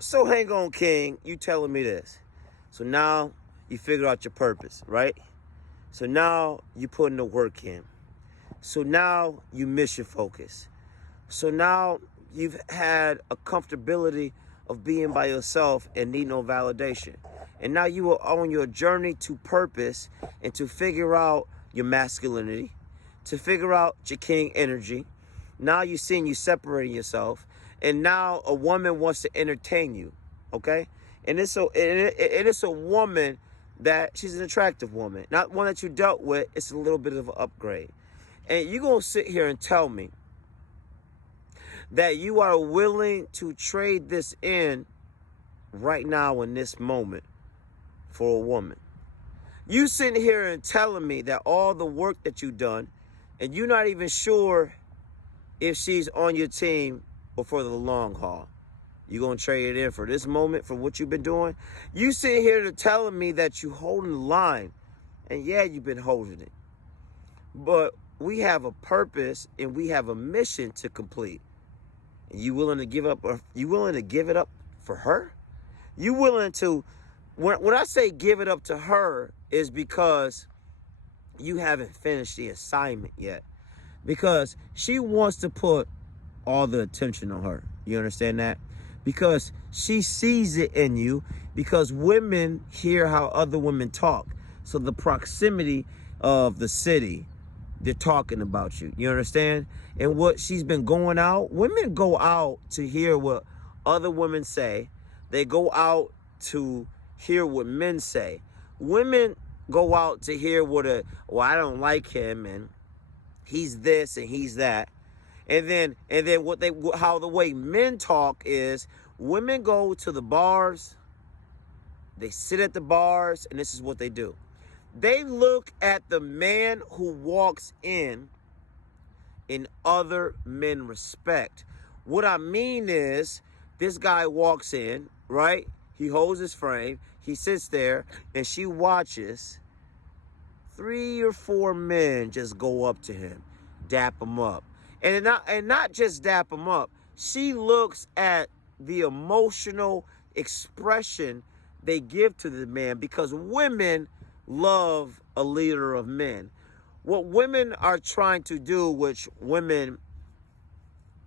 So hang on, King. You telling me this. So now you figure out your purpose, right? So now you putting the work in. So now you mission focus. So now you've had a comfortability of being by yourself and need no validation. And now you are on your journey to purpose and to figure out your masculinity, to figure out your king energy. Now you're seeing you separating yourself. And now a woman wants to entertain you, okay? And it's a woman that she's an attractive woman. Not one that you dealt with. It's a little bit of an upgrade. And you're going to sit here and tell me that you are willing to trade this in right now in this moment for a woman. You sitting here and telling me that all the work that you've done, and you're not even sure if she's on your team or for the long haul. You're going to trade it in for this moment, for what you've been doing. You sitting here to telling me that you holding the line. And yeah, you've been holding it. But we have a purpose and we have a mission to complete. And you willing to give up? Or you willing to give it up for her? You willing to? When I say give it up to her, is because you haven't finished the assignment yet. Because she wants to put all the attention on her. You understand that? Because she sees it in you. Because women hear how other women talk. So the proximity of the city, they're talking about you. You understand? And what she's been going out, women go out to hear what other women say. They go out to hear what men say. Women go out to hear well, I don't like him and he's this and he's that. And then how the way men talk is women go to the bars, they sit at the bars, and this is what they do. They look at the man who walks in other men respect. What I mean is, this guy walks in, right? He holds his frame, he sits there, and she watches 3 or 4 men just go up to him, dap him up. And not just dap him up. She looks at the emotional expression they give to the man, because women love a leader of men. What women are trying to do, which women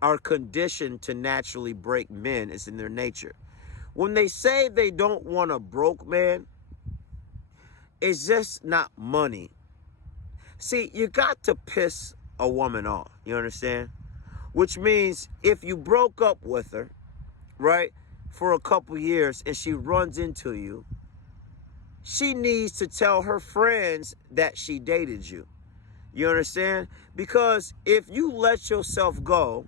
are conditioned to naturally break men, is in their nature. When they say they don't want a broke man, it's just not money. See, you got to piss a woman off. You understand? Which means if you broke up with her, right, for a couple years and she runs into you, she needs to tell her friends that she dated you. You understand? Because if you let yourself go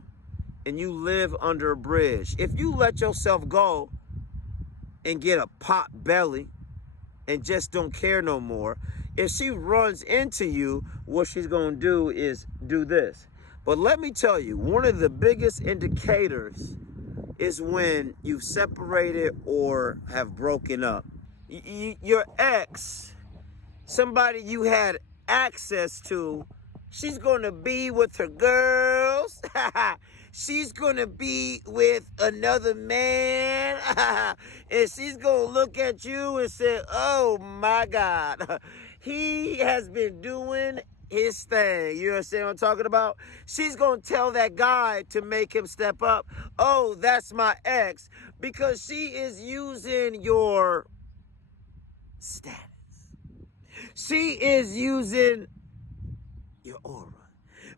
and you live under a bridge, if you let yourself go and get a pot belly and just don't care no more, if she runs into you, what she's going to do is do this. But let me tell you, one of the biggest indicators is when you've separated or have broken up. Your ex, somebody you had access to, she's going to be with her girls. She's going to be with another man. And she's going to look at you and say, oh my God, he has been doing his thing. You understand what I'm talking about? She's going to tell that guy to make him step up. Oh, that's my ex. Because she is using your status. She is using your aura.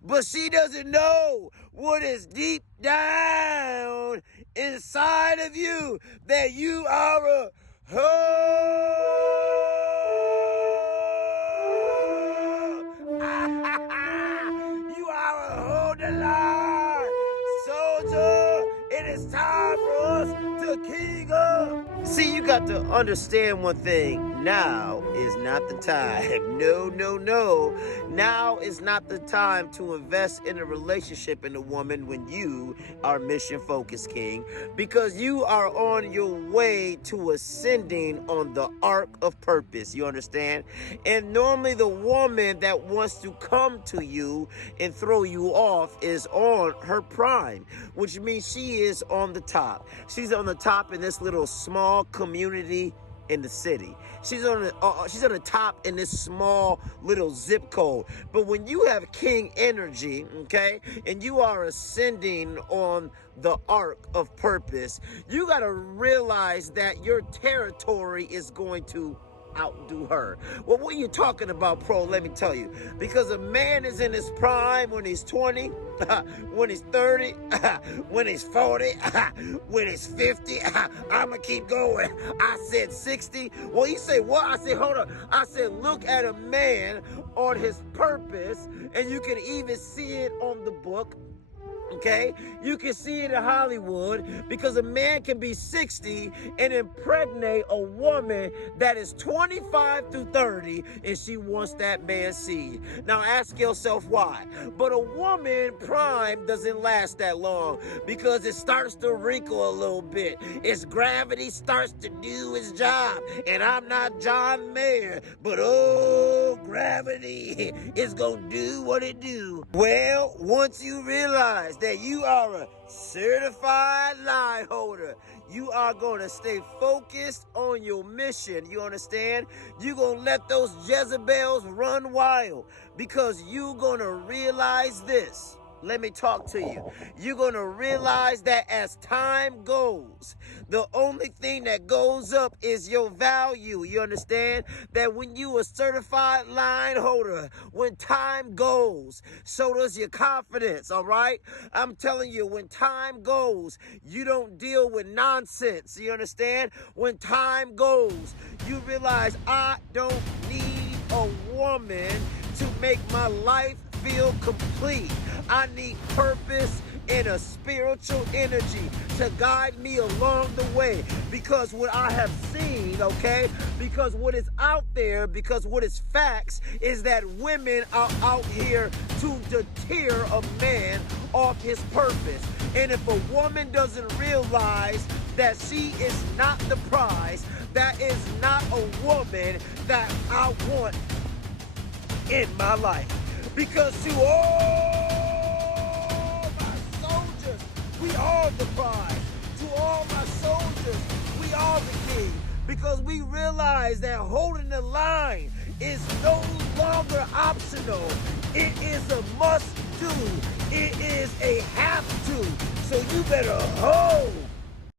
But she doesn't know what is deep down inside of you, that you are a hoe. You are a hoe de line. Soldier, it is time for us to king up. See, you got to understand one thing. now is not the time. No, no, no. Now is not the time to invest in a relationship in a woman when you are mission focused, King, because you are on your way to ascending on the arc of purpose. You understand? And normally the woman that wants to come to you and throw you off is on her prime, which means she is on the top. She's on the top in this little small community in the city. She's on the top in this small little zip code. But when you have king energy, okay, and you are ascending on the arc of purpose, you got to realize that your territory is going to outdo her. Well, what are you talking about, Pro? Let me tell you. Because a man is in his prime when he's 20, when he's 30, when he's 40, when he's 50. I'ma keep going. I said 60. Well, you say what? I said, hold on. I said, look at a man on his purpose, and you can even see it on the book. Okay, you can see it in Hollywood, because a man can be 60 and impregnate a woman that is 25 to 30, and she wants that man's seed. Now ask yourself why. But a woman prime doesn't last that long, because it starts to wrinkle a little bit. Its gravity starts to do its job. And I'm not John Mayer, but oh, gravity is gonna do what it do. Well, once you realize that you are a certified line holder, you are going to stay focused on your mission. You understand? You're going to let those Jezebels run wild, because you're going to realize this. Let me talk to you. You're going to realize that as time goes, the only thing that goes up is your value. You understand? That when you a certified line holder, when time goes, so does your confidence, all right? I'm telling you, when time goes, you don't deal with nonsense. You understand? When time goes, you realize I don't need a woman to make my life feel complete. I need purpose and a spiritual energy to guide me along the way, because what I have seen, okay, because what is out there, because what is facts is that women are out here to deter a man off his purpose. And if a woman doesn't realize that she is not the prize, that is not a woman that I want in my life. Because to all my soldiers, we are the prize. To all my soldiers, we are the king. Because we realize that holding the line is no longer optional. It is a must do. It is a have to. So you better hold